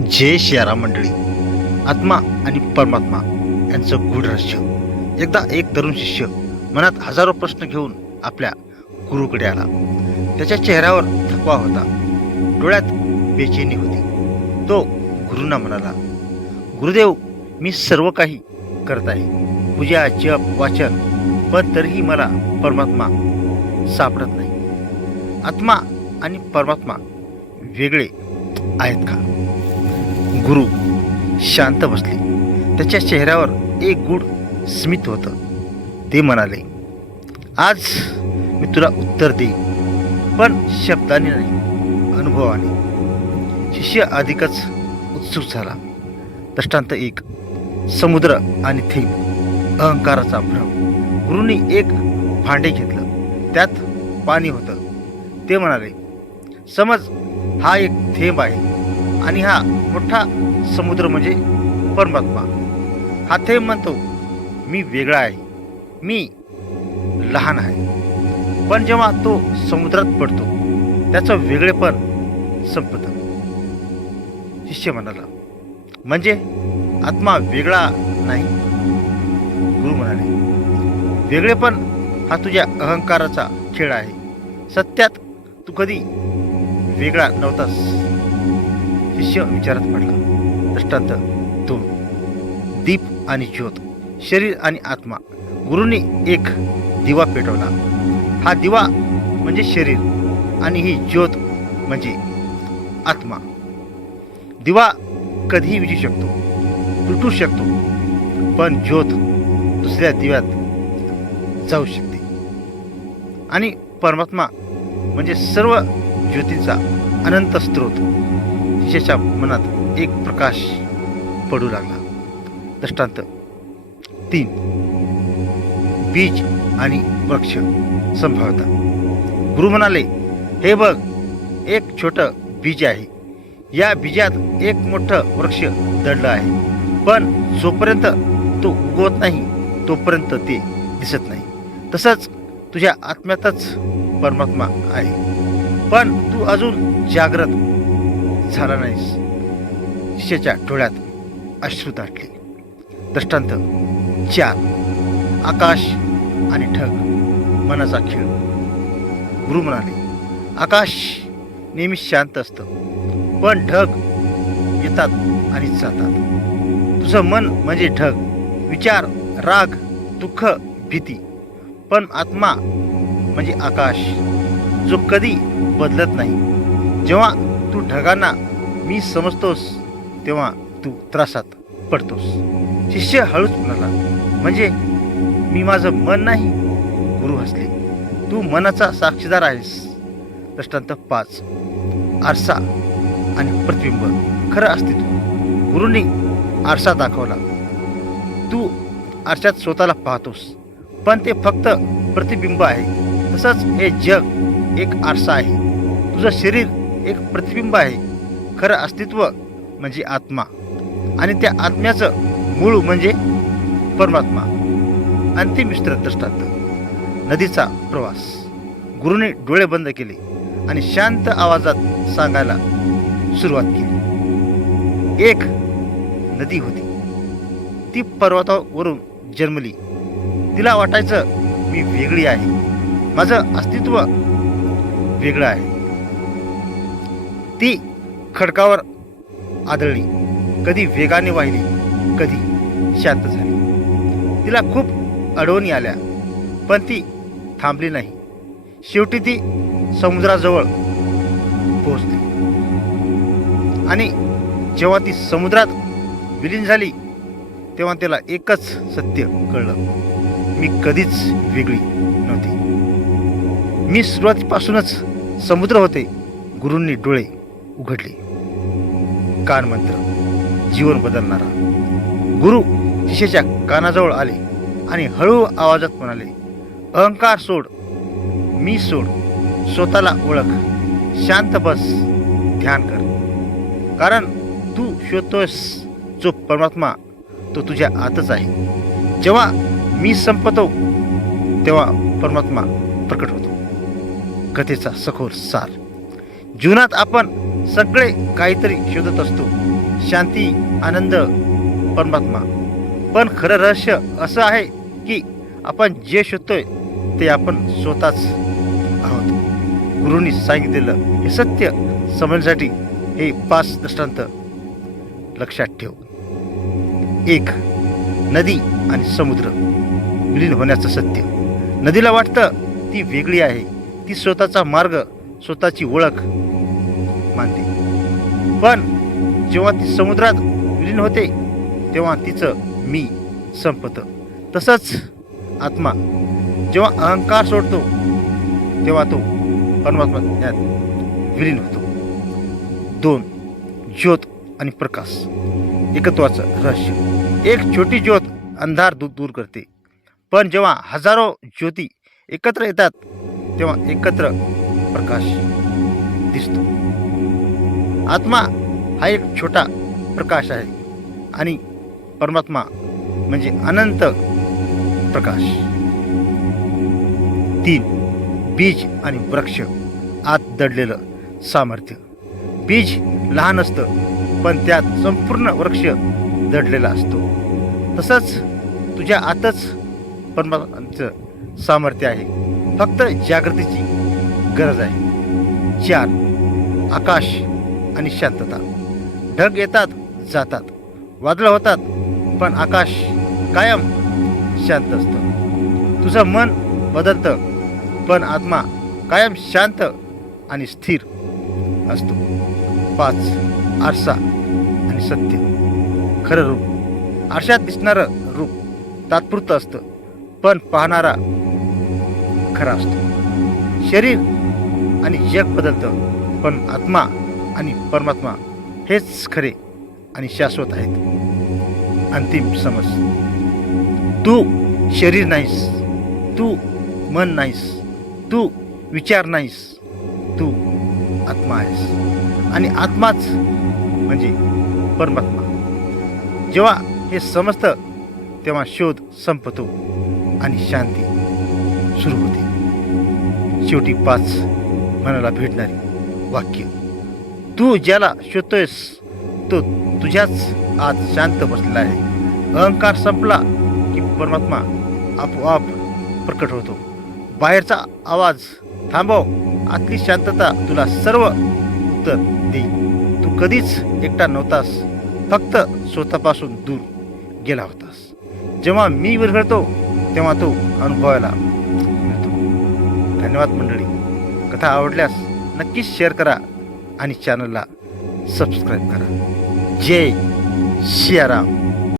जय सियाराम मंडळी. आत्मा आणि परमात्मा यांचं गूढ रहस्य. एकदा एक तरुण शिष्य मनात हजारो प्रश्न घेऊन आपल्या गुरुकडे आला. त्याच्या चेहऱ्यावर थकवा होता, डोळ्यात बेचैनी होती. तो गुरूंना म्हणाला, गुरुदेव, मी सर्व काही करत आहे, पूजा, जप, वाचन, पण तरीही मला परमात्मा सापडत नाही. आत्मा आणि परमात्मा वेगळे आहेत का? गुरु शांत बसले. त्याच्या चेहऱ्यावर एक गूढ स्मित होतं. ते म्हणाले, आज मी तुला उत्तर देईन, पण शब्दाने नाही, अनुभवाने. शिष्य अधिकच उत्सुक झाला. दृष्टांत 1. समुद्र आणि थेंब. अहंकाराचा भ्रम. गुरूंनी एक भांडे घेतलं, त्यात पाणी होतं. ते म्हणाले, समज हा एक थेंब आहे आणि हा मोठा समुद्र म्हणजे परमात्मा. हा थेंब म्हणतो, मी वेगळा आहे, मी लहान आहे. पण जेव्हा तो समुद्रात पडतो, त्याचं वेगळेपण संपतं. शिष्य म्हणाला, म्हणजे आत्मा वेगळा नाही? गुरु म्हणाले, वेगळेपण हा तुझ्या अहंकाराचा खेळ आहे. सत्यात तू कधी वेगळा नव्हतास. शिष्य विचारात पडला. दृष्टांत 2. दीप आणि ज्योत. शरीर आणि आत्मा. गुरूंनी एक दिवा पेटवला. हा दिवा म्हणजे शरीर आणि ही ज्योत म्हणजे आत्मा. दिवा कधीही विझू शकतो, तुटू शकतो, पण ज्योत दुसऱ्या दिव्यात जाऊ शकते. आणि परमात्मा म्हणजे सर्व ज्योतीचा अनंत स्रोत. शिष्याच्या मनात एक प्रकाश पडू लागला. दृष्टांत 3. बीज आणि वृक्ष. संभाव्यता. गुरु म्हणाले, हे बघ, एक छोटं बीज आहे. या बीजात एक मोठं वृक्ष दडलं आहे, पण जोपर्यंत तो उगवत नाही तोपर्यंत ते दिसत नाही. तसंच तुझ्या आत्म्यातच परमात्मा आहे, पण तू अजून जागृत झाला नाहीस. शिष्याच्या डोळ्यात अश्रू दाटले. दृष्टांत 4. आकाश आणि ढग. मनाचा खेळ. गुरु म्हणाले, आकाश नेहमी शांत असतं, पण ढग येतात आणि जातात. तुझं मन म्हणजे ढग, विचार, राग, दुःख, भीती. पण आत्मा म्हणजे आकाश, जो कधी बदलत नाही. जेव्हा तू ढगांना मी समजतोस, तेव्हा तू त्रासात पडतोस. शिष्य हळूच म्हणाला, म्हणजे मी माझं मन नाही? गुरु हसले, तू मनाचा साक्षीदार आहेस. दृष्टांत 5. आरसा आणि प्रतिबिंब. खरं अस्तित्व. गुरूंनी आरसा दाखवला. तू आरशात स्वतःला पाहतोस, पण ते फक्त प्रतिबिंब आहे. तसंच हे जग एक आरसा आहे. तुझं शरीर एक प्रतिबिंब आहे. खरं अस्तित्व म्हणजे आत्मा, आणि त्या आत्म्याचं मूळ म्हणजे परमात्मा. अंतिम विस्तृत दृष्टांत. नदीचा प्रवास. गुरूने डोळे बंद केले आणि शांत आवाजात सांगायला सुरुवात केली. एक नदी होती. ती पर्वतावरून जन्मली. तिला वाटायचं, मी वेगळी आहे, माझं अस्तित्व वेगळं आहे. ती खडकावर आदळली, कधी वेगाने वाहिली, कधी शांत झाली. तिला खूप अडवणी आल्या, पण ती थांबली नाही. शेवटी ती समुद्राजवळ पोहोचली. आणि जेव्हा ती समुद्रात विलीन झाली, तेव्हा त्याला एकच सत्य कळलं, मी कधीच वेगळी नव्हती. मी सुरुवातीपासूनच समुद्र होते. गुरूंनी डोळे उघडले. कान मंत्र. जीवन बदलणारा. गुरु शिष्याच्या कानाजवळ आले आणि हळू आवाजात म्हणाले, अहंकार सोड, मी सोड, स्वतःला ओळख, शांत बस, ध्यान कर. कारण तू शोधतोयस जो परमात्मा, तो तुझ्या आतच आहे. जेव्हा मी संपतो, तेव्हा परमात्मा प्रकट होतो. कथेचा सखोल सार. जीवनात आपण सगळे काहीतरी शोधत असतो, शांती, आनंद, परमात्मा. पण खरं रहस्य असं आहे की आपण जे शोधतोय ते आपण स्वतःच आहोत. गुरुंनी सांगितलेलं हे सत्य समजण्यासाठी हे 5 दृष्टांत लक्षात ठेव. 1. नदी आणि समुद्र विलीन होण्याचं सत्य. नदीला वाटतं ती वेगळी आहे, ती स्वतःचा मार्ग, स्वतःची ओळख मानते. पण जेव्हा ती समुद्रात विलीन होते तेव्हा तिचं मी संपतं. तसंच आत्मा जेव्हा अहंकार सोडतो तेव्हा तो परमात्मा ज्ञात विलीन होतो. 2. ज्योत आणि प्रकाश एकत्वाचं रहस्य. एक छोटी ज्योत अंधार दूर करते, पण जेव्हा हजारो ज्योती एकत्र येतात तेव्हा एकत्र प्रकाश दिसतो. आत्मा हा एक छोटा प्रकाश आहे आणि परमात्मा म्हणजे अनंत प्रकाश. 3. बीज आणि वृक्ष आत दडलेलं सामर्थ्य. बीज लहान असतं पण त्यात संपूर्ण वृक्ष दडलेला असतो. तसंच तुझ्या आतच परमात्म्याचं सामर्थ्य आहे, फक्त जागृतीची गरज आहे. 4. आकाश आणि शांतता. ढग येतात जातात, वादळ होतात, पण आकाश कायम शांत असतं. तुझं मन बदलतं पण आत्मा कायम शांत आणि स्थिर असतो. 5. आरसा आणि सत्य. खरं रूप. आरशात दिसणारं रूप तात्पुरतं असतं, पण पाहणारा खरा असतो. शरीर आणि जग बदलतं, पण आत्मा आणि परमात्मा हेच खरे आणि शाश्वत आहेत. अंतिम समज. तू शरीर नाहीस, तू मन नाहीस, तू विचार नाहीस, तू आत्मा आहेस आणि आत्माच म्हणजे परमात्मा. जेव्हा हे समजतं तेव्हा शोध संपतो आणि शांती सुरू होते. शेवटी 5 मनाला भेटणारी वाक्य. तू ज्याला शोधतोयस तो तुझ्याच आत शांत बसलेला आहे. अहंकार संपला की परमात्मा आपोआप प्रकट होतो. बाहेरचा आवाज थांबव, आतली शांतता तुला सर्व उत्तर देईल. तू कधीच एकटा नव्हतास, फक्त स्वतःपासून दूर गेला होतास. जेव्हा मी विरघळतो तेव्हा तो अनुभवायला मिळतो. धन्यवाद मंडळी. कथा आवडल्यास नक्कीच शेअर करा आणि चॅनलला सबस्क्राईब करा. जय सियाराम.